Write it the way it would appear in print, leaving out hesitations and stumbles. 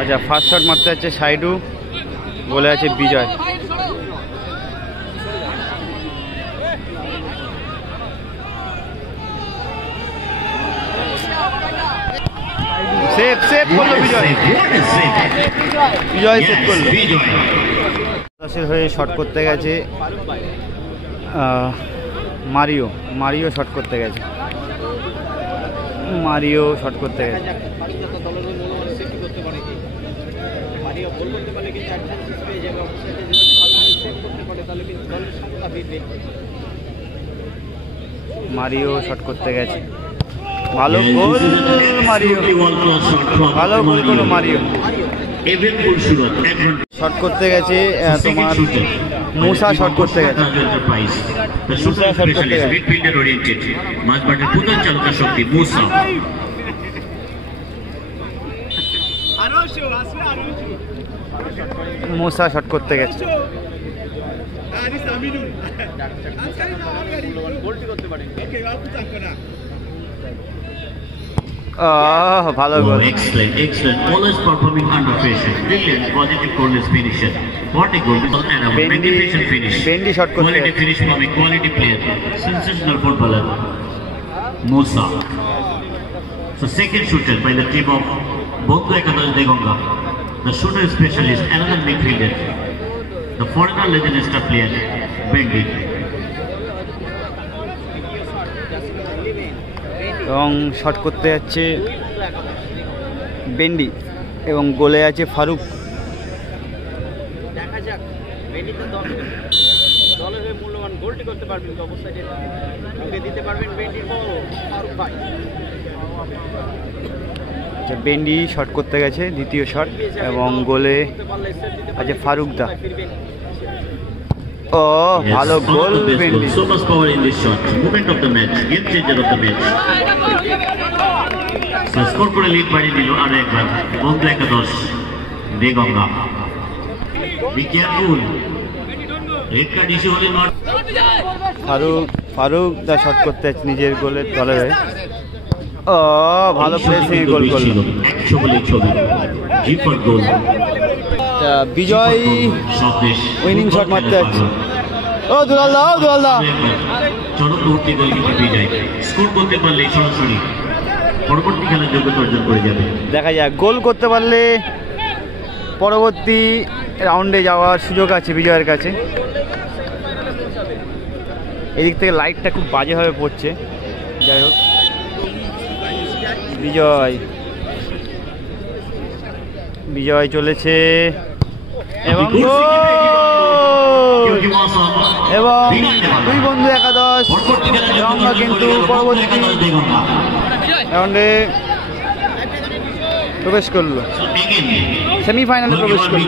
আচ্ছা, first shot মারতে যাচ্ছে সাইডু, বলে আছে বিজয়। সেভ সেভ করলো বিজয়, বিজয় সেভ করলো। হয়ে শট করতে গেছে মারিও, মারিও শট করতে গেছে, মারিও শট করতে গেছে। মারিও শট করতে গেছে, ভালো গোল মারিও, ভালো গোল করলো মারিও। শট করতে গেছে তোমার মুসা, শট করতে গেছে মুসা, শট করতে গেছে মুসা, শট করতে গেছে। ভালো গোল, excellent, excellent, always performing under pressure, brilliant, positive goalless finisher. What a goal! Magnificent finish. Bendy shot করতে Quality গেছে, finish from a quality player, sensational footballer, Musa. So second shooter by the team of Bondhu Ekadash Degonga, the shooter specialist, another midfielder, the foreigner Leicester player, Bendy. এবং shot করতে যাচ্ছে বেন্ডি এবং গোলে আছে ফারুক। দেখা যাক বেন্ডি তো দলের হয়ে মূল্যবান গোলটি করতে পারবেন, অবশ্যই ওকে দিতে পারবেন বেন্ডি ফারুক ভাই। আচ্ছা, বেন্ডি শট করতে গেছে দ্বিতীয় শট এবং গোলে আছে ফারুক দা। ও ভালো গোল বেন্ডি। So much power in this shot. Moment of the match, game changer of the match. So score করে লিড বাড়িয়ে দিল আরো একবার বন্ধু একাদশ Deganga. Be careful. Red card issue হলে নট। ফারুক দা শট করতে যাচ্ছে নিজের গোলের দলের হয়ে। ও ভালো প্লেসিং গোল করলো। 100 বলে ছবি। জিপার গোল। বিজয় উইনিং শট মারতে যাচ্ছে। ও দুলাল দা, ও দুলাল দা চরম দৌড়তে গোলকিপার বিজয় স্কোর করতে পারলে সরাসরি পরবর্তী খেলার যোগ্যতা অর্জন করে যাবে। দেখা যাক, গোল করতে পারলে পরবর্তী রাউন্ডে যাওয়ার সুযোগ আছে বিজয়ের কাছে। এদিক থেকে লাইটটা খুব বাজেভাবে পড়ছে, যাই হোক বিজয় চলেছে এবং দুই বন্ধু একাদশ দেগঙ্গা কিন্তু পরবর্তী রাউন্ডে প্রবেশ করলো, সেমিফাইনালে প্রবেশ করলো।